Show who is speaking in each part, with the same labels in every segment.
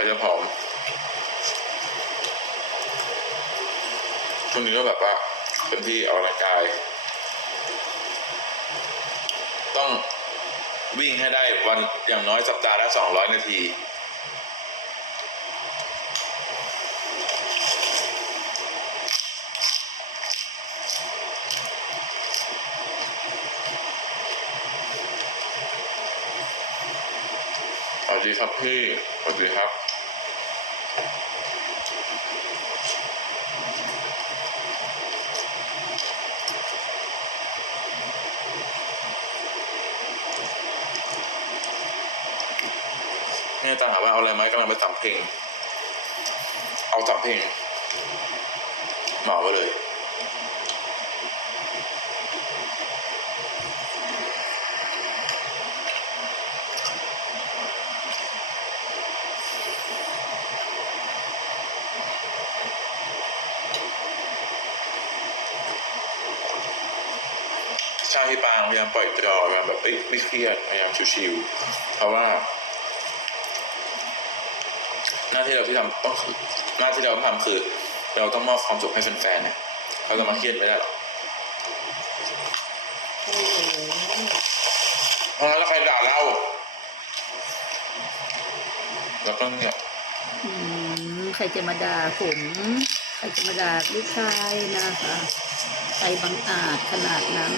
Speaker 1: ครจะผอมช่วงนี้ก็แบบว่าเต็มที่ออกกำลังกาย ต้องวิ่งให้ได้วันอย่างน้อยสัปดาห์ละสองร้อยนาที สวัสดีครับพี่ สวัสดีครับ ตาถามว่าเอาอะไรไหมกำลังไปสำเพลง เอาสำเพลงเหมาไปเลยใช่พี่ปางพยายามปล่อยจอยพยายามแบบเอ้ยไม่เครียดพยายามชิวๆเพราะว่า น้าที่เราที่ทำต้องคือหน้าที่เราต้องทำคือ เราต้องมอบความสุขให้แฟนๆเนี่ยเขาจะมาเครียดไม่ได้หรอกเพราะงั้นแล้วใครด่าเราแล้วก็เงียบ
Speaker 2: อืมใครจะมาด่าผมใครจะมาด่าลูกชายนะคะใครบังอาจขนาดนั้น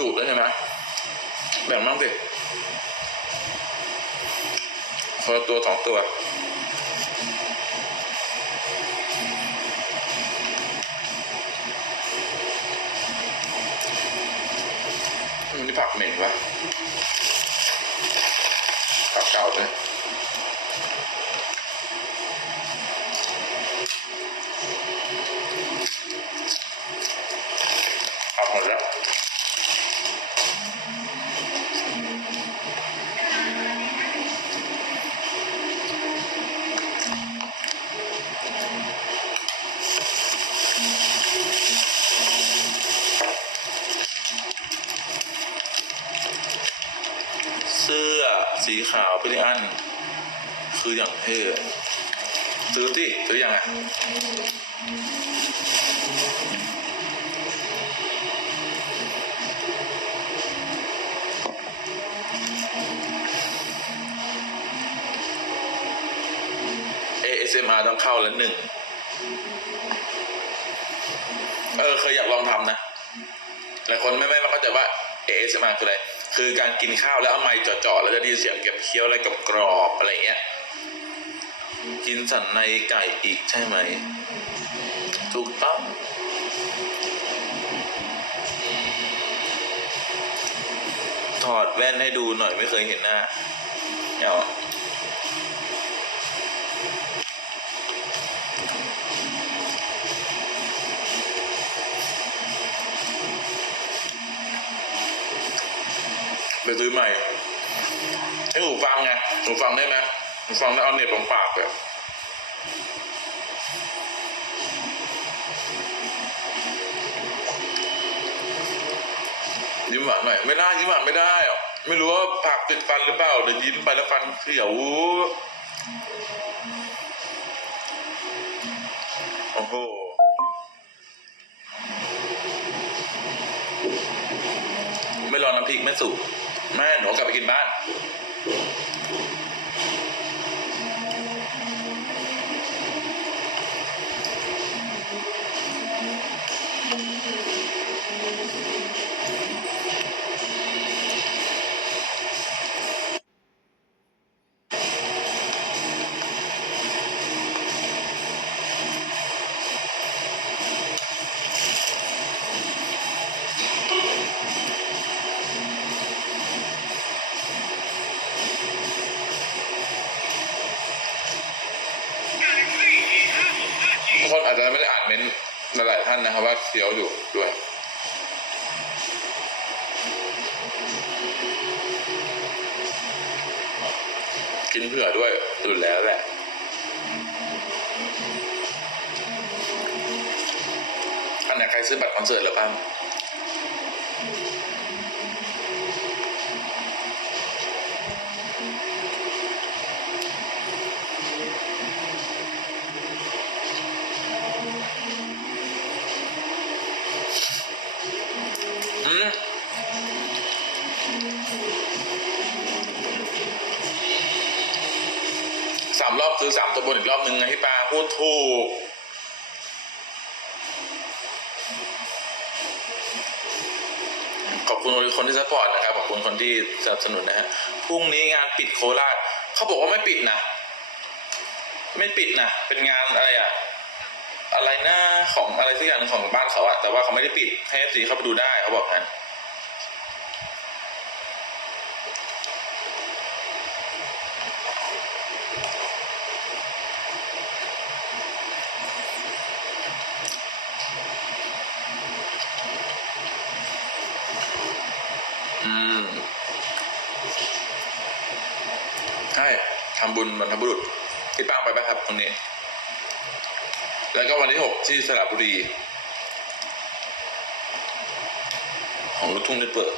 Speaker 1: ดูดแล้วใช่ไหมแบ่งบ้างสิคนละตัวสองตัว มันนี่ผักเหม็นวะ คืออย่างเท่ซื้อที่ซื้อยังไง ASMR ต้องเข้าแล้วหนึ่ง เออ เคยอยากลองทำนะ หลายคนไม่ไม่เข้าใจว่า ASMR คืออะไร คือการกินข้าวแล้วเอาไมค์จ่อๆแล้วจะได้ยินเสียงเก็บเคี้ยวอะไรกับกรอบอะไรเงี้ย กินสันในไก่อีกใช่ไหม ถูกต้อง ถอดแว่นให้ดูหน่อยไม่เคยเห็นหน้าเอาอะไปซื้อใหม่ให้หูฟังไงหูฟังได้ไหม ฟังได้วเอาเน็ตของปากเลยยิ้มหวานหน่อยไม่ได้ยิ้มหวานไม่ได้อะไม่รู้ว่าผักติดฟันหรือเปล่าเดี๋ยวยิ้มไปแล้วฟันเขียวโอ้โหไม่รอน้ำพริกไม่สุกแม่หนูกลับไปกินบ้านายๆท่านนะครับว่าเสียวอยู่ด้วยกินเผื่อด้วยอยู่แล้วแหละอันไหนใครซื้อบัตรคอนเสิร์ตแล้วบ้างามรอบซื้อสามตัวบนอีกรอบหนึ่งไงพี่ปาพูดถูกขอบคุณคนที่ซัพพอร์ตนะครับขอบคุณคนที่สนับสนุนนะฮะพรุ่งนี้งานปิดโคราชเขาบอกว่าไม่ปิดนะ ไม่ปิดนะเป็นงานอะไรอะอะไรนะของอะไรสักอย่างหนึ่งของบ้านเขาอะแต่ว่าเขาไม่ได้ปิดให้เอฟซีเข้าไปดูได้เขาบอกงั้น อืม ใช่ ทำบุญบรรพบุรุษที่ป้างไปไหมครับตรงนี้ แล้วก็วันที่หกที่สระบุรี ของรถทุ่งได้เปิด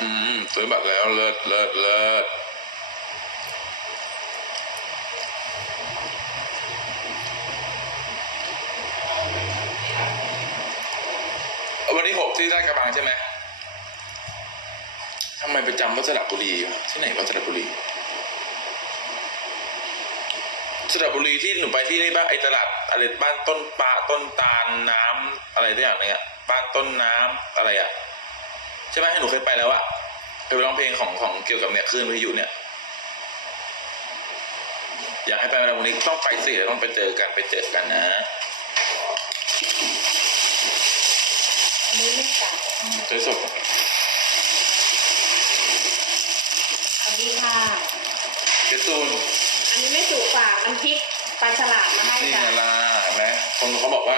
Speaker 1: อืม ซื้อบัตรแล้วเลิศเลิศเลิศวันที่หกที่ได้กระบังใช่ไหมทำไมไปจำว่าสระบุรีวะที่ไหนวะสระบุรีสระบุรีที่หนูไปที่นี่บ้างไอ้ตลาดอะไรบ้านต้นปลาต้นตาลน้ำอะไรสักอย่างหนึงอะบ้านต้นน้ำอะไรอะใช่ไหมให้หนูเคยไปแล้วอะ คยไปร้องเพลงของของเกี่ยวกับเนี่ยคลื่นวิทยุเนี่ย อยากให้ไปวันนี้ต้องไปสิต้องไปเจอกันไปเจอกันนะ
Speaker 3: อันนี้ไม่ตัด
Speaker 1: เจอศพ
Speaker 3: อันนี้ค่ะ
Speaker 1: เจตูน
Speaker 3: อันนี้ไม่สุกฝากน้ำพริกปลาฉลาดมาให้
Speaker 1: นี่
Speaker 3: จ้ะ
Speaker 1: ไงล่ะเห็นไหมคนเขาบอกว่า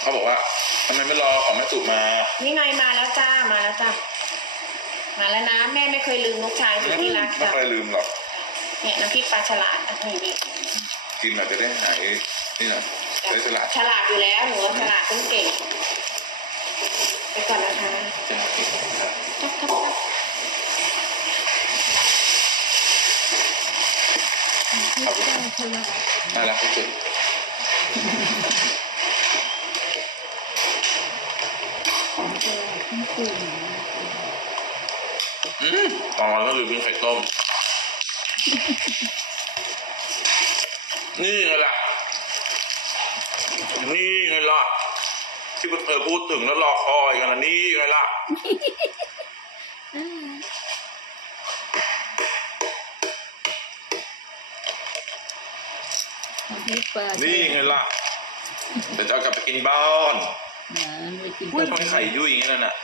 Speaker 1: เขาบอกว่าทำไมไม่รอของแม่สุมา
Speaker 3: นี่ไงมาแล้วจ้ามาแล้วจ้า มาแล้วนะแม่ไม่เคยลืมลูกชายสุดที่รัก
Speaker 1: ไม่
Speaker 3: จ้ะ
Speaker 1: เคยลืมหรอก
Speaker 3: เนี่ยน้ำพริกปลาฉลาดนะนี่นี่
Speaker 1: กินอาจจะได้หายนี่นะได้สลัด
Speaker 3: ฉลาดอยู่แล้วหนูว่าฉลาดต้องเก่งไปก่อนนะคะ
Speaker 1: จ้า
Speaker 3: ครับครับครับ
Speaker 1: ขอบคุณ
Speaker 2: ฉลาด
Speaker 1: น่ารักที่สุด
Speaker 2: ของฉลาดทั้งกลุ่ ม
Speaker 1: อืมตอนก็คือเป็นไข่ต้ม นี่ไงล่ะ นี่ไงล่ะ ที่เธอพูดถึงแล้วรอคอยกันนะนี่ไงล่ะ
Speaker 2: อ่าน้ำพริกปลา
Speaker 1: นี่ไงล่ะเดี๋ยวจะเอากลับไปกินบ้าน
Speaker 2: นะไปกิน
Speaker 1: อุ้ย
Speaker 2: กับ
Speaker 1: ทำไมไข่ยุ่ยอย่างนี้นั่นน่ะ